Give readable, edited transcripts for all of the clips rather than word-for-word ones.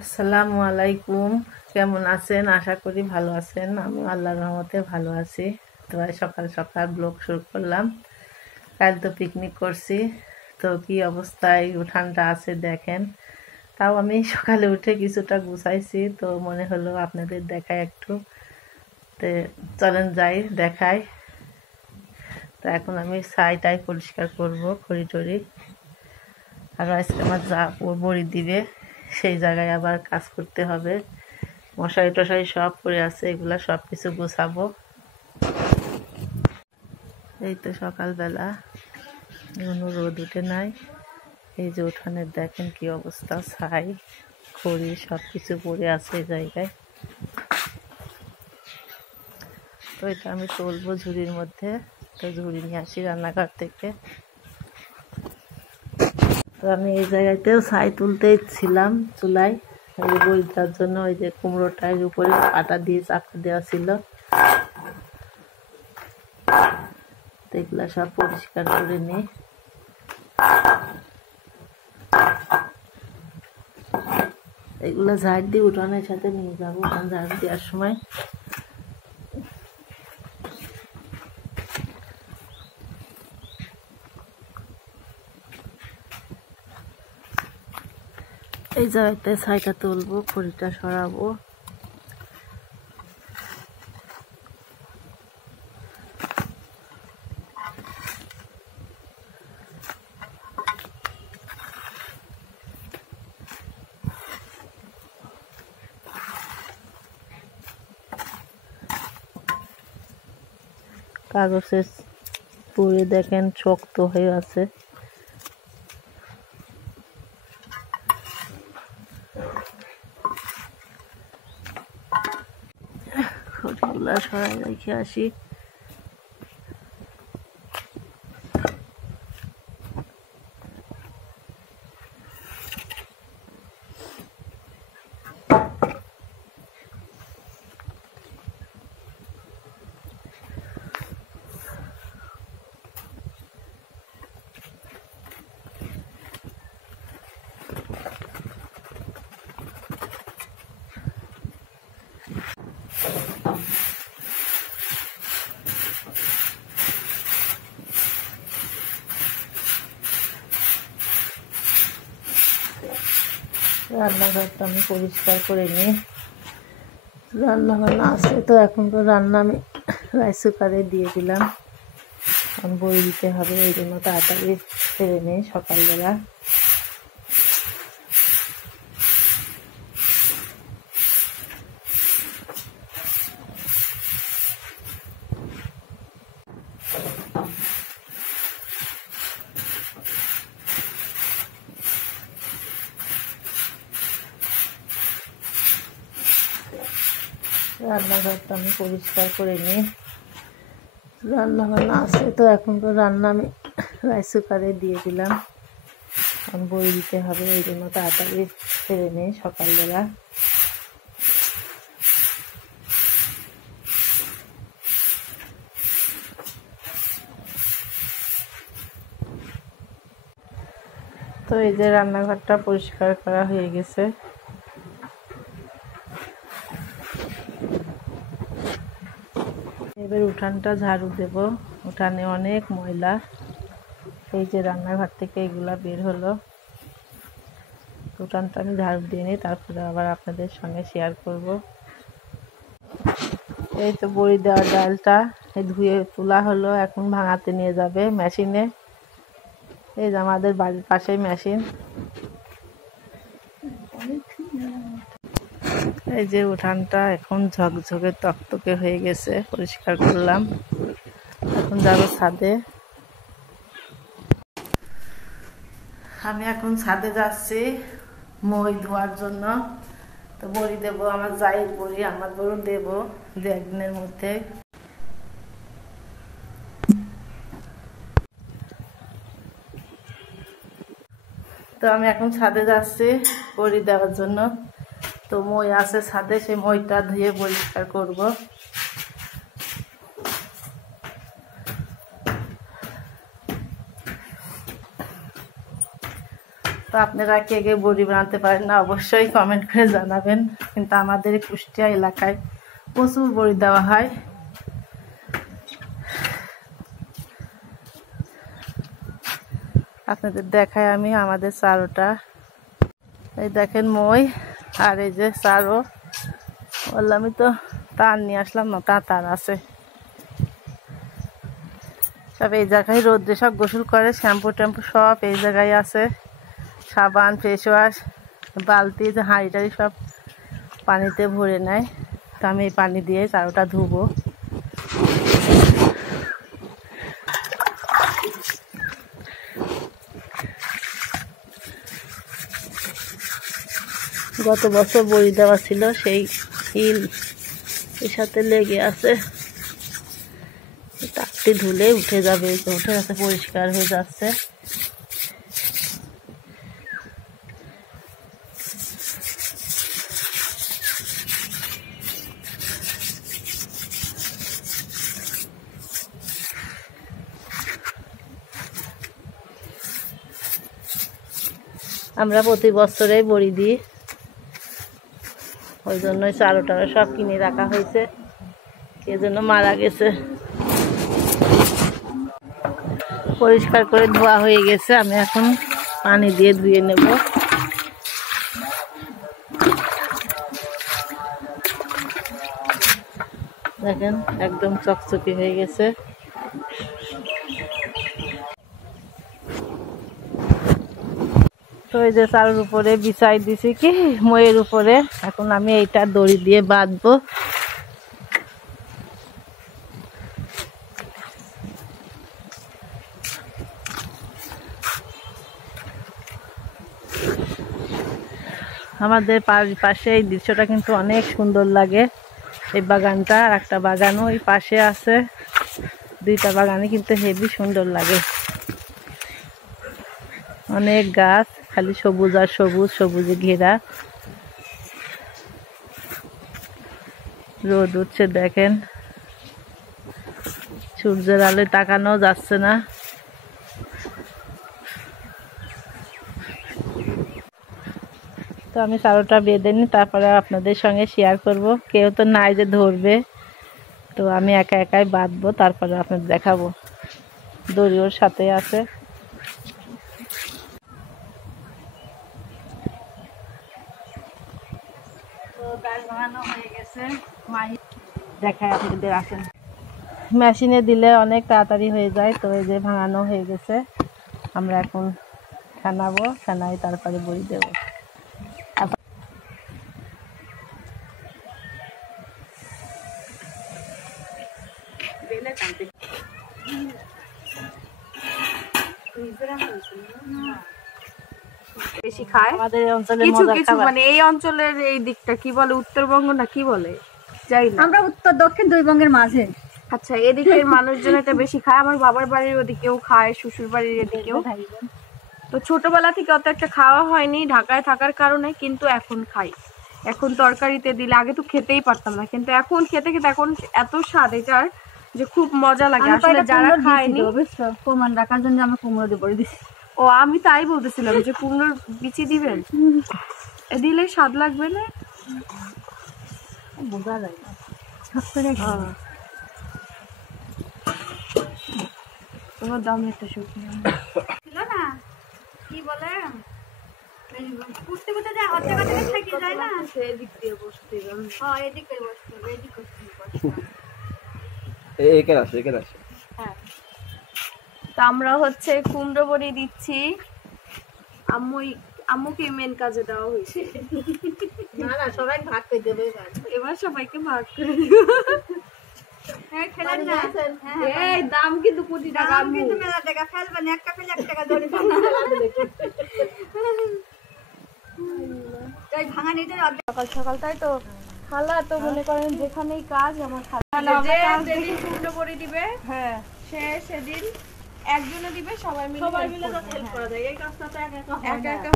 আসসালামু আলাইকুম। কেমন আছেন? আশা করি ভালো আছেন। আমি আল্লাহর রহমতে ভালো আছি। তো সকাল সকাল ব্লগ শুরু করলাম। কাল তো পিকনিক করছি, তো কি অবস্থায় উঠানটা আছে দেখেন। তাও আমি সকালে উঠে কিছুটা গুছাইছি, তো মনে হলো আপনাদের দেখাই একটু। তো চলেন যাই দেখাই। তো এখন আমি ছাইটাই পরিষ্কার করব, খড়ি টড়ি। আর আজকে আমার যা বড়ি দিবে, সেই জায়গায় আবার কাজ করতে হবে। মশারি টশারি সব পড়ে আছে, এগুলা সব কিছু গোছাবো। এই তো সকালবেলা, এখনো রোদ উঠে নাই। এই যে উঠানের দেখেন কি অবস্থা, ছাই খড়ি সব কিছু পড়ে আছে এই জায়গায়। তো এটা আমি তুলবো ঝুড়ির মধ্যে। তো ঝুড়ি নিয়ে আসি রান্নাঘর থেকে। তো আমি এই জায়গাতেও ছাই তুলতে ছিলাম চুলায়, ওই যে বই দেওয়ার জন্য। ওই যে কুমড়োটার উপরে আটা দিয়ে চাপা দেওয়া ছিল, এগুলা সব পরিষ্কার করে নিই। এগুলো ঝাড় দিয়ে উঠানের সাথে নিয়ে যাবো, কারণ ঝাড় দেওয়ার সময় এই জায়গাতে ছাইটা তুলবো, খড়িটা সরাবো। কাগজের পুরে দেখেন শক্ত হয়ে আছে। খড়িগুলা সরাই রেখে আসি। রান্নাঘরটা আমি পরিষ্কার করে নিই। রান্না বান্না আছে, তো এখন তো রান্না আমি রাইস কুকারে দিয়ে দিলাম। এখন বই দিতে হবে, এই জন্য তাড়াতাড়ি ছেড়ে নিই সকালবেলা। রান্নাঘরটা আমি পরিষ্কার করে নিই। রান্না বান্না আছে, তো এখন তো রান্না আমি রাইস কুকারে দিয়ে দিলাম। এখন বই দিতে হবে, এই জন্য তাড়াতাড়ি ছেড়ে নিই সকালবেলা। তো এই যে রান্নাঘরটা পরিষ্কার করা হয়ে গেছে। এবার উঠানটা ঝাড়ু দেব। উঠানে অনেক ময়লা। এই যে রান্নাঘর থেকে এগুলা বের হলো। উঠানটা আমি ঝাড়ু দিয়ে নিই, তারপরে আবার আপনাদের সঙ্গে শেয়ার করব। এই তো বড়ি দেওয়া ডালটা ধুয়ে তোলা হলো, এখন ভাঙাতে নিয়ে যাবে মেশিনে। এই যে আমাদের বাড়ির পাশেই মেশিন। এই যে উঠানটা এখন ঝকঝকে তকতকে হয়ে গেছে, পরিষ্কার করলাম। এখন যাব ছাদে। আমি এখন ছাদে যাচ্ছি মই ধোয়ার জন্য। তো বড়ি দেবো, আমার জায়ের বড়ি, আমার বড় দেবো দু একদিনের মধ্যে। তো আমি এখন ছাদে যাচ্ছি বড়ি দেওয়ার জন্য। তো মই আছে ছাদে, সেই মইটা ধুয়ে পরিষ্কার করব। তো আপনারা কে কে বড়ি বানাতে পারেন না অবশ্যই কমেন্ট করে জানাবেন। কিন্তু আমাদের কুষ্টিয়া এলাকায় প্রচুর বড়ি দেওয়া হয়। আপনাদের দেখায় আমি আমাদের চারোটা, এই দেখেন মই, আর এই যে চারো বললাম আমি তো তার নিয়ে আসলাম না, তার আছে সব এই জায়গায়। রোদ্রে সব গোসল করে, শ্যাম্পু ট্যাম্পু সব এই জায়গায় আছে, সাবান ফেস ওয়াশ বালতি যে হাঁড়ি টাড়ি সব পানিতে ভরে নেয়। তো আমি এই পানি দিয়ে চারোটা ধুবো। গত বছর বড়ি দেওয়া ছিল, সেই হিল এর সাথে লেগে আছে। তাকটি ধুলে উঠে যাবে, উঠে যাচ্ছে, পরিষ্কার হয়ে যাচ্ছে। আমরা প্রতি বছরেই বড়ি দিই, ওই জন্যই চারোটা সব কিনে রাখা হয়েছে, এজন্য মারা গেছে। পরিষ্কার করে ধোয়া হয়ে গেছে, আমি এখন পানি দিয়ে ধুয়ে নেব। দেখেন একদম চকচকে হয়ে গেছে। তো এই যে চালের উপরে বিছাই দিছি কি মইয়ের উপরে, এখন আমি এইটা দড়ি দিয়ে বাঁধবো। আমাদের পাশে এই দৃশ্যটা কিন্তু অনেক সুন্দর লাগে। এই বাগানটা আর একটা বাগানও ওই পাশে আছে, দুইটা বাগানে কিন্তু হেবি সুন্দর লাগে। অনেক গাছ, খালি সবুজ আর সবুজ, সবুজে ঘেরা। রোদ উঠছে দেখেন, সূর্যের আলোয় তাকানো যাচ্ছে না। তো আমি চারোটা বেঁধে নিই, তারপরে আপনাদের সঙ্গে শেয়ার করব। কেউ তো নাই যে ধরবে, তো আমি একা একাই বাঁধবো, তারপরে আপনাদের দেখাবো। দড়ি ওর সাথে আছে। দেখায় আপনাদের আসেন, মেশিনে দিলে অনেক তাড়াতাড়ি হয়ে যায়। তো এই যে ভাঙানো হয়ে গেছে, আমরা এখন খানাবো, খানাই তারপরে বড়ি দেবো। বেশি খায় আমাদের অঞ্চলের কিছু মজার কিছু, খাবার। মানে এই অঞ্চলের এই দিকটা কি বলে, উত্তরবঙ্গ না কি বলে যাই না, আমরা উত্তর দক্ষিণ দুই বঙ্গের মাঝে। আচ্ছা এদিকের মানুষজন এটা বেশি খায়। আমার বাবার বাড়ির ওদিকেও খায়, শ্বশুর বাড়ির এদিকেও। তো ছোটবেলা থেকে অত একটা খাওয়া হয়নি ঢাকায় থাকার কারণে, কিন্তু এখন খাই। এখন তরকারিতে দিলে, আগে তো খেতেই পারতাম না, কিন্তু এখন খেতে খেতে এখন এত স্বাদ এটার যে খুব মজা লাগে। আসলে যারা খায়নি, প্রমাণ রাখার জন্য আমরা কুমড়ো দিয়ে বড়ি দিছি। ও আমি তাই বলতেছিলাম যে কুমড়োর বিচি দিবেন, দিলে স্বাদ লাগবে না, বোঝা যায় না। তোমার দাম একটা শুকনো ছিল না, কি বলে কুটতে কুটতে যায়, হাতে কাছে থেকে যায় না, এদিক দিয়ে বসতে হ্যাঁ এদিকে বসতে হবে, এদিকে বসতে হবে। এখানে আসো, এখানে আসো। হ্যাঁ, তা আমরা হচ্ছে কুমড়ো বড়ি দিচ্ছি। আম্মুকে মেন কাজে দেওয়া হয়েছে। না না, সবাই ভাগ করে দেবে। এবার সবাইকে ভাগ করে দিব। হ্যাঁ খেলেন না, এই দাম কিন্তু কোটি টাকা। দাম কিন্তু মেলা টাকা, ফেলবেন একটা ফেলে 1 টাকা ধরে তাই ভাঙা নিতে সকাল সকাল তাই তো খালা তো মনে করেন যেখানেই কাজ আমার খালা যেদিন কুমড়ো বড়ি দিবে, হ্যাঁ সে সেদিন একজনে দিবে, সবাই মিলে হেল্প করা যায়, এই কাজটা তো একা একা একা একা।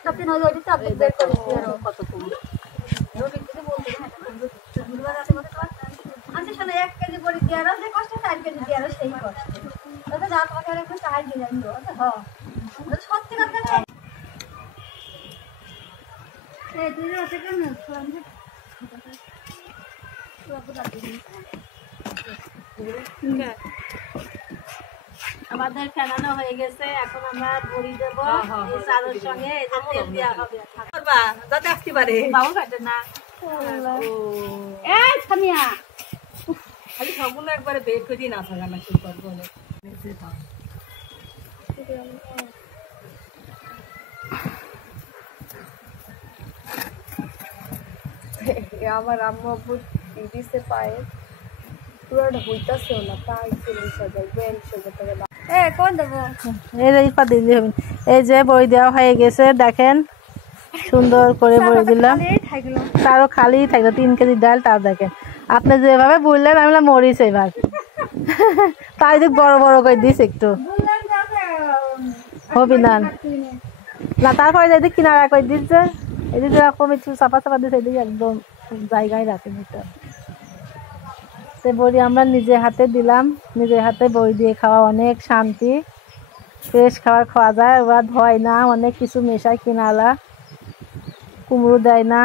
একটা দিন ওই ওইটা আপনি বের করে দিও কত কুমড়ো আচ্ছা শোনো 1 কেজি বড়ি দিয়ে আরো যে কষ্ট 4 কেজি দিয়ে আরো সেই কষ্ট ওটা যা তোমাকে আর একটু চাই দিই আমি হ্যাঁ সত্যি কথা এই তুই ওটা কেমন আমাদের ফেনানো হয়ে গেছে, এখন আমরা বড়ি দেব এই চালের সঙ্গে এই যে তেল দেওয়া হবে করবা যাতে আসতে পারে বাবু কাটে না এই সামিয়া খালি সবগুলো একবারে বের করে না থাকা না কি করবো আমার আম্মু আব্বু দিছে পায়ে পুরোটা হইতাছেও না তাই চলে সাজাই বেল সাজাতে এ কোন দেবো এই যে পা দিলে হবে এই যে বড়ি দেওয়া হয়ে গেছে দেখেন সুন্দর করে বড়ি দিলাম তারও খালি থাকলো 3 কেজি ডাল তাও দেখেন আপনি যেভাবে বললেন আমি বললাম মরিচ এবার তাই দিক বড় বড় করে দিস একটু হবি না না তারপরে যেদিক কিনারা করে দিচ্ছে এদিকে এরকম একটু চাপা চাপা দিচ্ছে এদিকে একদম জায়গায় রাখেন এটা সে বড়ি আমরা নিজে হাতে দিলাম নিজের হাতে বড়ি দিয়ে খাওয়া অনেক শান্তি ফ্রেশ খাবার খাওয়া যায় ওরা ধয় না অনেক কিছু মেশায় কিনালা কুমড়ো দেয় না